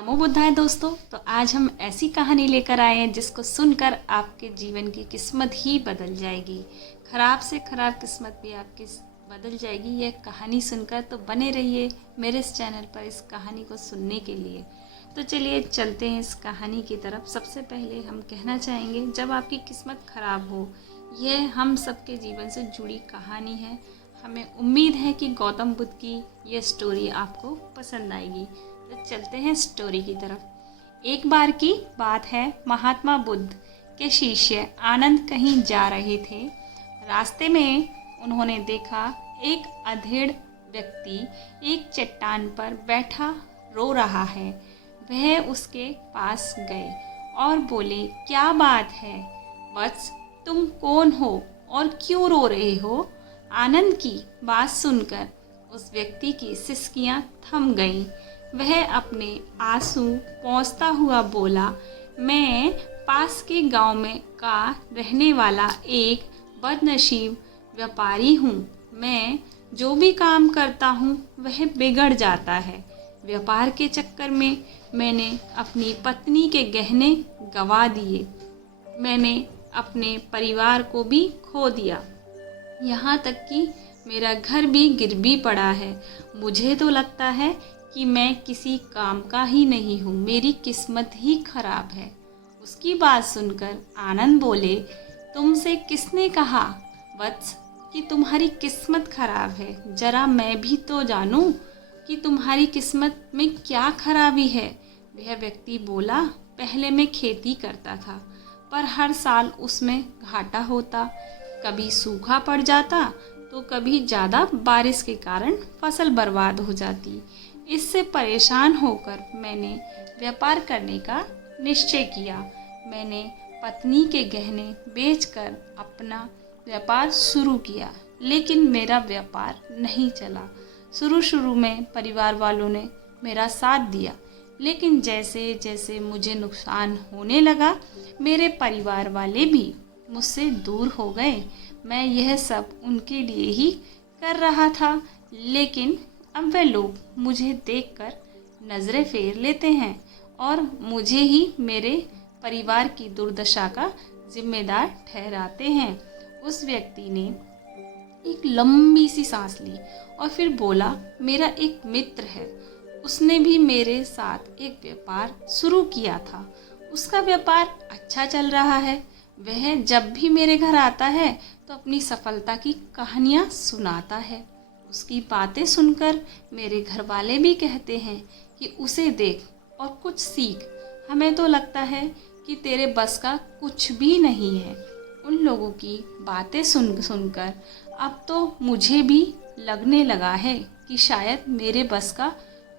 नमो बुद्धाय दोस्तों। तो आज हम ऐसी कहानी लेकर आए हैं जिसको सुनकर आपके जीवन की किस्मत ही बदल जाएगी। खराब से खराब किस्मत भी आपकी बदल जाएगी यह कहानी सुनकर। तो बने रहिए मेरे इस चैनल पर इस कहानी को सुनने के लिए। तो चलिए चलते हैं इस कहानी की तरफ। सबसे पहले हम कहना चाहेंगे, जब आपकी किस्मत खराब हो, यह हम सबके जीवन से जुड़ी कहानी है। हमें उम्मीद है कि गौतम बुद्ध की यह स्टोरी आपको पसंद आएगी। तो चलते हैं स्टोरी की तरफ। एक बार की बात है, महात्मा बुद्ध के शिष्य आनंद कहीं जा रहे थे। रास्ते में उन्होंने देखा एक अधेड़ व्यक्ति एक चट्टान पर बैठा रो रहा है। वह उसके पास गए और बोले, क्या बात है वत्स, तुम कौन हो और क्यों रो रहे हो? आनंद की बात सुनकर उस व्यक्ति की सिसकियां थम गईं। वह अपने आंसू पोंछता हुआ बोला, मैं पास के गांव में का रहने वाला एक बदनसीब व्यापारी हूँ। मैं जो भी काम करता हूँ वह बिगड़ जाता है। व्यापार के चक्कर में मैंने अपनी पत्नी के गहने गंवा दिए। मैंने अपने परिवार को भी खो दिया। यहाँ तक कि मेरा घर भी गिरवी पड़ा है। मुझे तो लगता है कि मैं किसी काम का ही नहीं हूँ। मेरी किस्मत ही खराब है। उसकी बात सुनकर आनंद बोले, तुमसे किसने कहा वत्स कि तुम्हारी किस्मत खराब है? जरा मैं भी तो जानूं कि तुम्हारी किस्मत में क्या खराबी है। वह व्यक्ति बोला, पहले मैं खेती करता था, पर हर साल उसमें घाटा होता। कभी सूखा पड़ जाता तो कभी ज़्यादा बारिश के कारण फसल बर्बाद हो जाती। इससे परेशान होकर मैंने व्यापार करने का निश्चय किया। मैंने पत्नी के गहने बेचकर अपना व्यापार शुरू किया, लेकिन मेरा व्यापार नहीं चला। शुरू में परिवार वालों ने मेरा साथ दिया, लेकिन जैसे जैसे मुझे नुकसान होने लगा, मेरे परिवार वाले भी मुझसे दूर हो गए। मैं यह सब उनके लिए ही कर रहा था, लेकिन अब वे लोग मुझे देखकर नज़रें फेर लेते हैं और मुझे ही मेरे परिवार की दुर्दशा का जिम्मेदार ठहराते हैं। उस व्यक्ति ने एक लंबी सी सांस ली और फिर बोला, मेरा एक मित्र है, उसने भी मेरे साथ एक व्यापार शुरू किया था। उसका व्यापार अच्छा चल रहा है। वह जब भी मेरे घर आता है तो अपनी सफलता की कहानियाँ सुनाता है। उसकी बातें सुनकर मेरे घर वाले भी कहते हैं कि उसे देख और कुछ सीख। हमें तो लगता है कि तेरे बस का कुछ भी नहीं है। उन लोगों की बातें सुनकर अब तो मुझे भी लगने लगा है कि शायद मेरे बस का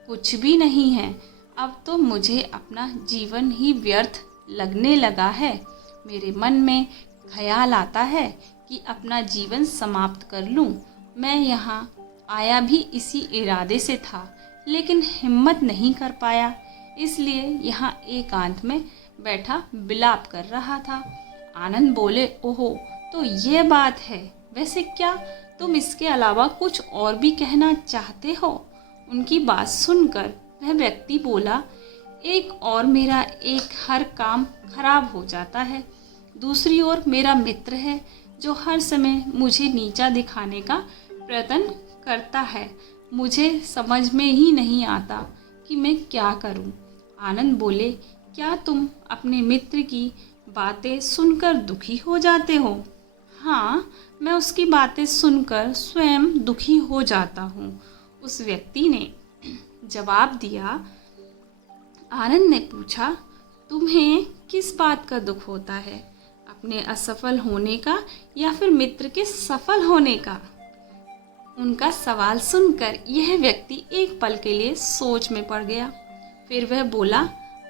कुछ भी नहीं है। अब तो मुझे अपना जीवन ही व्यर्थ लगने लगा है। मेरे मन में ख्याल आता है कि अपना जीवन समाप्त कर लूं। मैं यहाँ आया भी इसी इरादे से था, लेकिन हिम्मत नहीं कर पाया, इसलिए यहाँ एकांत में बैठा विलाप कर रहा था। आनंद बोले, ओहो, तो ये बात है। वैसे क्या तुम इसके अलावा कुछ और भी कहना चाहते हो? उनकी बात सुनकर वह व्यक्ति बोला, एक और मेरा एक हर काम खराब हो जाता है। दूसरी ओर मेरा मित्र है जो हर समय मुझे नीचा दिखाने का प्रयत्न करता है। मुझे समझ में ही नहीं आता कि मैं क्या करूं। आनंद बोले, क्या तुम अपने मित्र की बातें सुनकर दुखी हो जाते हो? हाँ, मैं उसकी बातें सुनकर स्वयं दुखी हो जाता हूँ, उस व्यक्ति ने जवाब दिया। आनंद ने पूछा, तुम्हें किस बात का दुख होता है? अपने असफल होने का या फिर मित्र के सफल होने का? उनका सवाल सुनकर यह व्यक्ति एक पल के लिए सोच में पड़ गया। फिर वह बोला,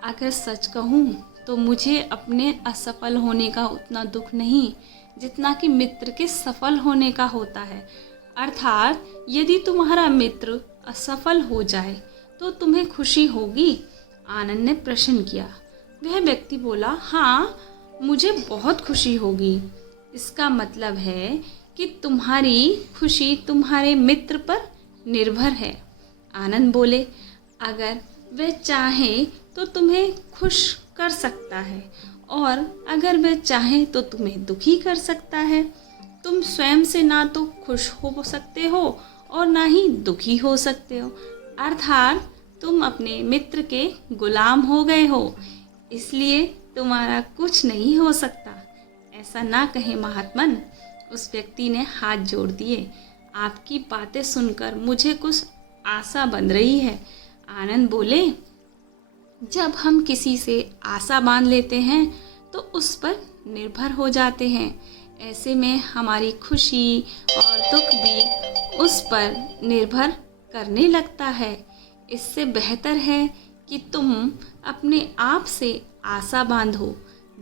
अगर सच कहूँ तो मुझे अपने असफल होने का उतना दुख नहीं जितना कि मित्र के सफल होने का होता है। अर्थात यदि तुम्हारा मित्र असफल हो जाए तो तुम्हें खुशी होगी? आनंद ने प्रश्न किया। वह व्यक्ति बोला, हाँ, मुझे बहुत खुशी होगी। इसका मतलब है कि तुम्हारी खुशी तुम्हारे मित्र पर निर्भर है। आनंद बोले, अगर वह चाहे तो तुम्हें खुश कर सकता है, और अगर वह चाहे तो तुम्हें दुखी कर सकता है। तुम स्वयं से ना तो खुश हो सकते हो और ना ही दुखी हो सकते हो, अर्थात तुम अपने मित्र के गुलाम हो गए हो, इसलिए तुम्हारा कुछ नहीं हो सकता। ऐसा ना कहे महात्मन। उस व्यक्ति ने हाथ जोड़ दिए। आपकी बातें सुनकर मुझे कुछ आशा बन रही है। आनंद बोले, जब हम किसी से आशा बांध लेते हैं तो उस पर निर्भर हो जाते हैं। ऐसे में हमारी खुशी और दुख भी उस पर निर्भर करने लगता है। इससे बेहतर है कि तुम अपने आप से आशा बांधो।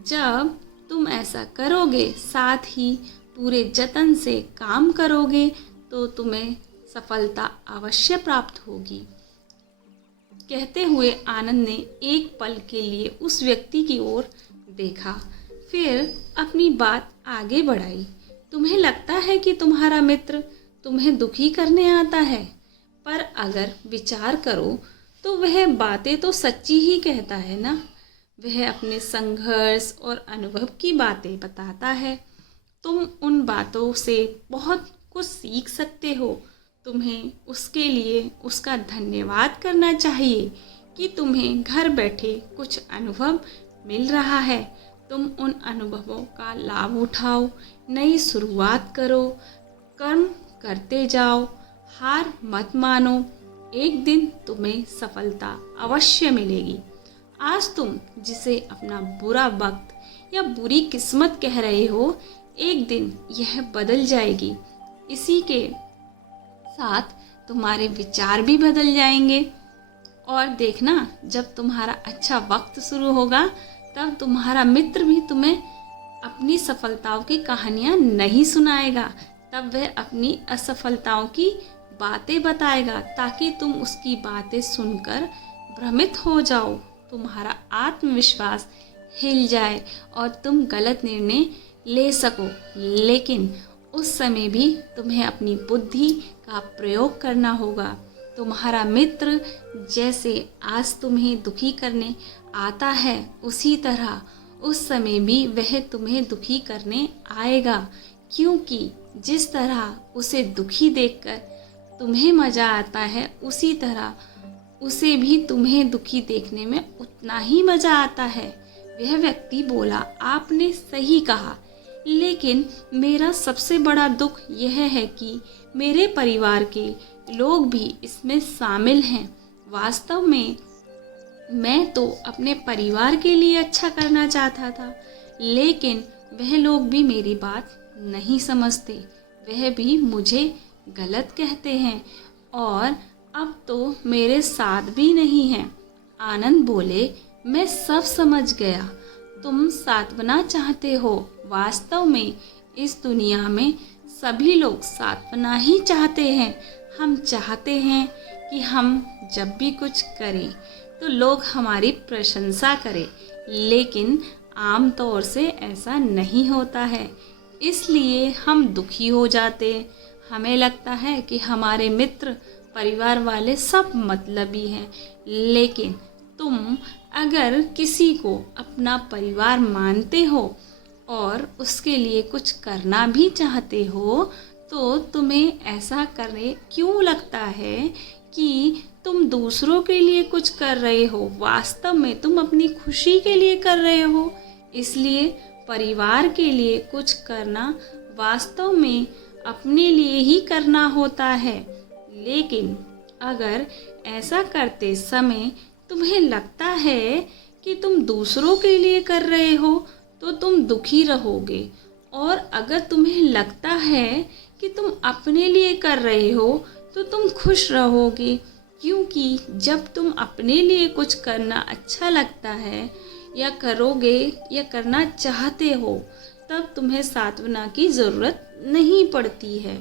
जब तुम ऐसा करोगे, साथ ही पूरे जतन से काम करोगे, तो तुम्हें सफलता अवश्य प्राप्त होगी। कहते हुए आनंद ने एक पल के लिए उस व्यक्ति की ओर देखा, फिर अपनी बात आगे बढ़ाई। तुम्हें लगता है कि तुम्हारा मित्र तुम्हें दुखी करने आता है, पर अगर विचार करो तो वह बातें तो सच्ची ही कहता है ना। वह अपने संघर्ष और अनुभव की बातें बताता है। तुम उन बातों से बहुत कुछ सीख सकते हो। तुम्हें उसके लिए उसका धन्यवाद करना चाहिए कि तुम्हें घर बैठे कुछ अनुभव मिल रहा है। तुम उन अनुभवों का लाभ उठाओ, नई शुरुआत करो, कर्म करते जाओ, हार मत मानो। एक दिन तुम्हें सफलता अवश्य मिलेगी। आज तुम जिसे अपना बुरा वक्त या बुरी किस्मत कह रहे हो, एक दिन यह बदल जाएगी। इसी के साथ तुम्हारे विचार भी बदल जाएंगे। और देखना, जब तुम्हारा अच्छा वक्त शुरू होगा, तब तुम्हारा मित्र भी तुम्हें अपनी सफलताओं की कहानियाँ नहीं सुनाएगा। तब वह अपनी असफलताओं की बातें बताएगा, ताकि तुम उसकी बातें सुनकर भ्रमित हो जाओ, तुम्हारा आत्मविश्वास हिल जाए और तुम गलत निर्णय ले सको। लेकिन उस समय भी तुम्हें अपनी बुद्धि का प्रयोग करना होगा। तुम्हारा मित्र जैसे आज तुम्हें दुखी करने आता है, उसी तरह उस समय भी वह तुम्हें दुखी करने आएगा, क्योंकि जिस तरह उसे दुखी देखकर तुम्हें मज़ा आता है, उसी तरह उसे भी तुम्हें दुखी देखने में उतना ही मज़ा आता है। वह व्यक्ति बोला, आपने सही कहा, लेकिन मेरा सबसे बड़ा दुख यह है कि मेरे परिवार के लोग भी इसमें शामिल हैं। वास्तव में मैं तो अपने परिवार के लिए अच्छा करना चाहता था, लेकिन वह लोग भी मेरी बात नहीं समझते। वह भी मुझे गलत कहते हैं और अब तो मेरे साथ भी नहीं हैं। आनंद बोले, मैं सब समझ गया। तुम सांत्वना चाहते हो। वास्तव में इस दुनिया में सभी लोग सांत्वना ही चाहते हैं। हम चाहते हैं कि हम जब भी कुछ करें तो लोग हमारी प्रशंसा करें, लेकिन आम तौर से ऐसा नहीं होता है। इसलिए हम दुखी हो जाते हैं। हमें लगता है कि हमारे मित्र, परिवार वाले सब मतलबी हैं। लेकिन तुम अगर किसी को अपना परिवार मानते हो और उसके लिए कुछ करना भी चाहते हो, तो तुम्हें ऐसा करने क्यों लगता है कि तुम दूसरों के लिए कुछ कर रहे हो? वास्तव में तुम अपनी खुशी के लिए कर रहे हो। इसलिए परिवार के लिए कुछ करना वास्तव में अपने लिए ही करना होता है। लेकिन अगर ऐसा करते समय तुम्हें लगता है कि तुम दूसरों के लिए कर रहे हो, तो तुम दुखी रहोगे। और अगर तुम्हें लगता है कि तुम अपने लिए कर रहे हो, तो तुम खुश रहोगे, क्योंकि जब तुम अपने लिए कुछ करना अच्छा लगता है या करोगे या करना चाहते हो, तब तुम्हें सांत्वना की ज़रूरत नहीं पड़ती है।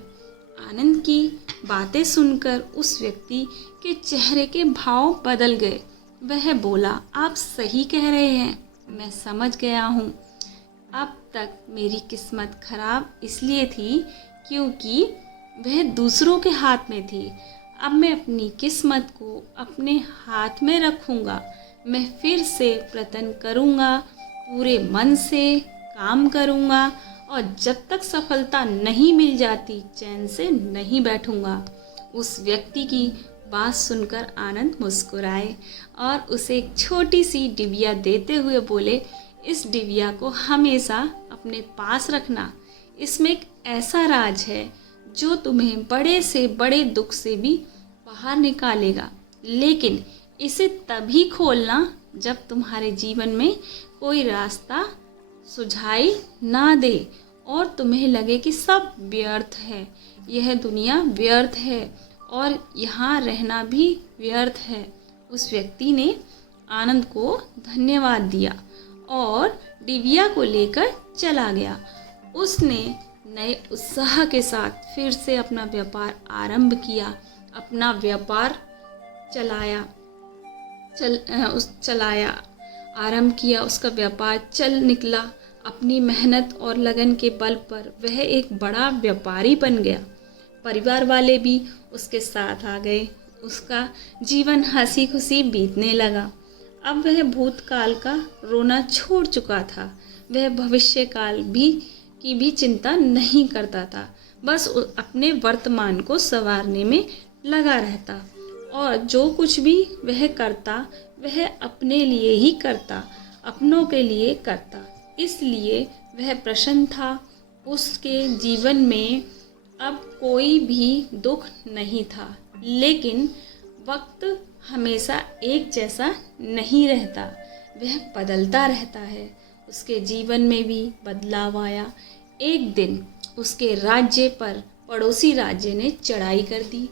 आनंद की बातें सुनकर उस व्यक्ति के चेहरे के भाव बदल गए। वह बोला, आप सही कह रहे हैं, मैं समझ गया हूँ। अब तक मेरी किस्मत खराब इसलिए थी क्योंकि वह दूसरों के हाथ में थी। अब मैं अपनी किस्मत को अपने हाथ में रखूँगा। मैं फिर से प्रयत्न करूँगा, पूरे मन से काम करूँगा और जब तक सफलता नहीं मिल जाती चैन से नहीं बैठूँगा। उस व्यक्ति की बात सुनकर आनंद मुस्कुराए और उसे एक छोटी सी डिबिया देते हुए बोले, इस डिबिया को हमेशा अपने पास रखना। इसमें एक ऐसा राज है जो तुम्हें बड़े से बड़े दुख से भी बाहर निकालेगा, लेकिन इसे तभी खोलना जब तुम्हारे जीवन में कोई रास्ता सुझाई ना दे और तुम्हें लगे कि सब व्यर्थ है, यह दुनिया व्यर्थ है और यहाँ रहना भी व्यर्थ है। उस व्यक्ति ने आनंद को धन्यवाद दिया और डिबिया को लेकर चला गया। उसने नए उत्साह के साथ फिर से अपना व्यापार आरंभ किया, अपना व्यापार चलाया आरंभ किया। उसका व्यापार चल निकला। अपनी मेहनत और लगन के बल पर वह एक बड़ा व्यापारी बन गया। परिवार वाले भी उसके साथ आ गए। उसका जीवन हंसी खुशी बीतने लगा। अब वह भूतकाल का रोना छोड़ चुका था। वह भविष्य काल की भी चिंता नहीं करता था। बस अपने वर्तमान को संवारने में लगा रहता और जो कुछ भी वह करता वह अपने लिए ही करता, अपनों के लिए करता। इसलिए वह प्रसन्न था। उसके जीवन में अब कोई भी दुख नहीं था। लेकिन वक्त हमेशा एक जैसा नहीं रहता, वह बदलता रहता है। उसके जीवन में भी बदलाव आया। एक दिन उसके राज्य पर पड़ोसी राज्य ने चढ़ाई कर दी।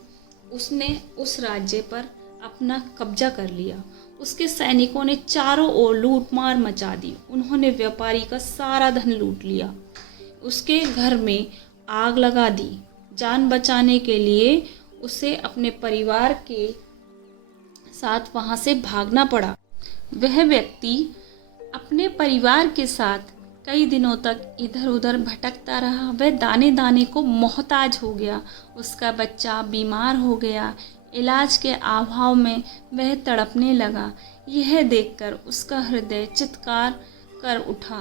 उसने उस राज्य पर अपना कब्जा कर लिया। उसके सैनिकों ने चारों ओर लूटमार मचा दी। उन्होंने व्यापारी का सारा धन लूट लिया। उसके घर में आग लगा दी। जान बचाने के लिए उसे अपने परिवार के साथ वहां से भागना पड़ा। वह व्यक्ति अपने परिवार के साथ कई दिनों तक इधर उधर भटकता रहा। वह दाने दाने को मोहताज हो गया। उसका बच्चा बीमार हो गया। इलाज के अभाव में वह तड़पने लगा। यह देखकर उसका हृदय चित्कार कर उठा।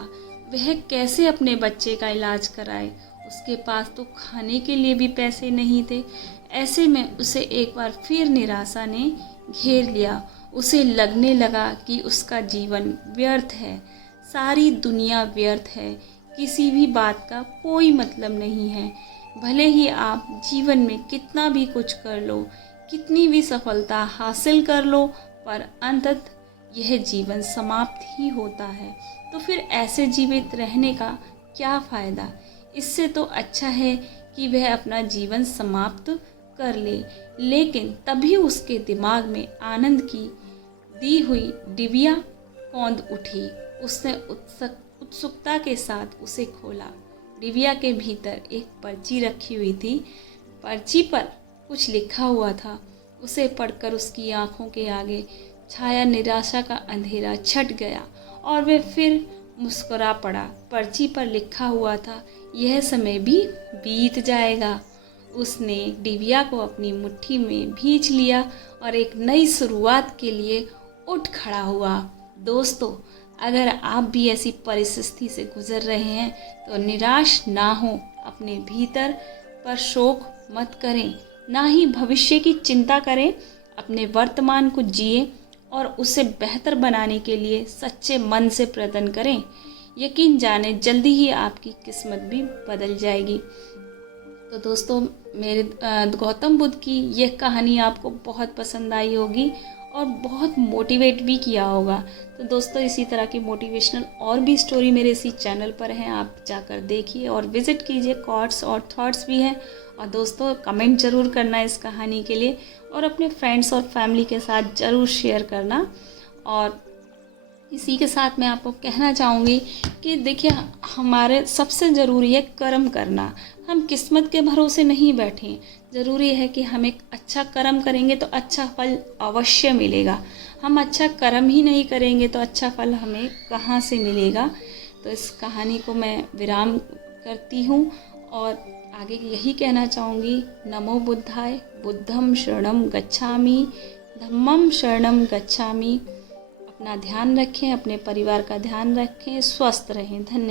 वह कैसे अपने बच्चे का इलाज कराए? उसके पास तो खाने के लिए भी पैसे नहीं थे। ऐसे में उसे एक बार फिर निराशा ने घेर लिया। उसे लगने लगा कि उसका जीवन व्यर्थ है, सारी दुनिया व्यर्थ है, किसी भी बात का कोई मतलब नहीं है। भले ही आप जीवन में कितना भी कुछ कर लो, कितनी भी सफलता हासिल कर लो, पर अंततः यह जीवन समाप्त ही होता है। तो फिर ऐसे जीवित रहने का क्या फ़ायदा? इससे तो अच्छा है कि वह अपना जीवन समाप्त कर ले। लेकिन तभी उसके दिमाग में आनंद की दी हुई डिबिया कौंध उठी। उसने उत्सुकता के साथ उसे खोला। डिबिया के भीतर एक पर्ची रखी हुई थी। पर्ची पर कुछ लिखा हुआ था। उसे पढ़कर उसकी आंखों के आगे छाया निराशा का अंधेरा छट गया और वह फिर मुस्कुरा पड़ा। पर्ची पर लिखा हुआ था, यह समय भी बीत जाएगा। उसने डिबिया को अपनी मुट्ठी में भींच लिया और एक नई शुरुआत के लिए उठ खड़ा हुआ। दोस्तों, अगर आप भी ऐसी परिस्थिति से गुजर रहे हैं तो निराश ना हो। अपने भीतर पर शोक मत करें, ना ही भविष्य की चिंता करें। अपने वर्तमान को जिए और उसे बेहतर बनाने के लिए सच्चे मन से प्रयत्न करें। यकीन जाने जल्दी ही आपकी किस्मत भी बदल जाएगी। तो दोस्तों, मेरे गौतम बुद्ध की यह कहानी आपको बहुत पसंद आई होगी और बहुत मोटिवेट भी किया होगा। तो दोस्तों, इसी तरह की मोटिवेशनल और भी स्टोरी मेरे इसी चैनल पर हैं, आप जाकर देखिए और विज़िट कीजिए। कॉट्स और थॉट्स भी हैं। और दोस्तों, कमेंट ज़रूर करना इस कहानी के लिए और अपने फ्रेंड्स और फैमिली के साथ ज़रूर शेयर करना। और इसी के साथ मैं आपको कहना चाहूँगी कि देखिए, हमारे सबसे ज़रूरी है कर्म करना। हम किस्मत के भरोसे नहीं बैठें। ज़रूरी है कि हम एक अच्छा कर्म करेंगे तो अच्छा फल अवश्य मिलेगा। हम अच्छा कर्म ही नहीं करेंगे तो अच्छा फल हमें कहाँ से मिलेगा। तो इस कहानी को मैं विराम करती हूँ और आगे यही कहना चाहूँगी, नमो बुद्धाय। बुद्धं शरणं गच्छामि, धम्मं शरणं गच्छामि। अपना ध्यान रखें, अपने परिवार का ध्यान रखें, स्वस्थ रहें। धन्यवाद।